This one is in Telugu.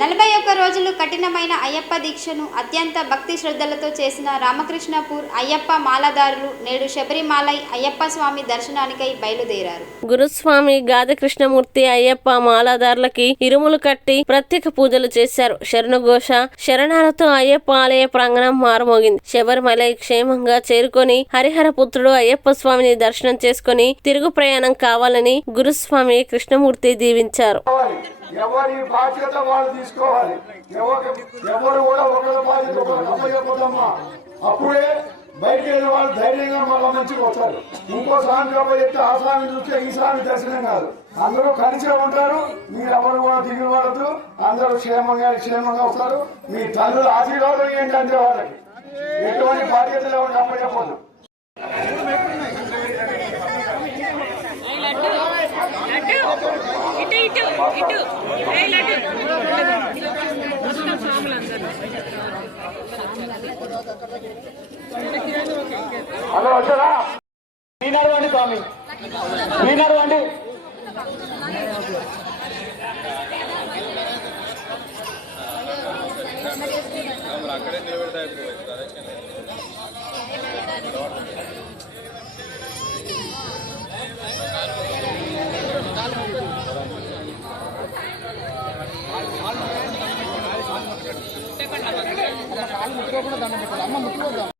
41 రోజులు కఠినమైన అయ్యప్ప దీక్షను అత్యంత భక్తి శ్రద్ధలతో చేసిన రామకృష్ణపూర్ అయ్యప్ప మాలదారులు నేడు శబరిమలై అయ్యప్ప స్వామి దర్శనానికై బయలుదేరారు. గురుస్వామి గాది కృష్ణమూర్తి అయ్యప్ప మాలదారులకి ఇరుములు కట్టి ప్రత్యేక పూజలు చేశారు. శరణుఘోష శరణాలతో అయ్యప్ప ఆలయ ప్రాంగణం మారుమోగింది. శబరిమలై క్షేమంగా చేరుకొని హరిహర పుత్రుడు అయ్యప్ప స్వామిని దర్శనం చేసుకుని తిరుగు ప్రయాణం కావాలని గురుస్వామి కృష్ణమూర్తి దీవించారు. ఎవరి బాధ్యత వాళ్ళు తీసుకోవాలి. ఎవరు కూడా ఒకరి బాధ్యత అప్పచెప్పదమ్మా. అప్పుడే బయటికి వెళ్ళిన వాళ్ళు ధైర్యంగా మళ్ళీ మంచిగా వస్తారు. ఇంకో స్వామి చెప్తే ఆ స్వామి చూస్తే ఈ స్వామి దర్శనం కాదు. అందరూ కలిసే ఉంటారు. మీరు ఎవరు కూడా దిగులు పడద్దు. అందరూ క్షేమంగా వస్తారు. మీ తల్లుల ఆశీర్వాదం ఏంటంటే వాళ్ళకి ఎటువంటి బాధ్యతలు ఎవరికి అప్పచెప్పదు. హలో వచ్చారా? నడవండి స్వామి, నడవండి. అక్కడే నిలబెడతాయి. అమ్మ ముట్టుకోకుండా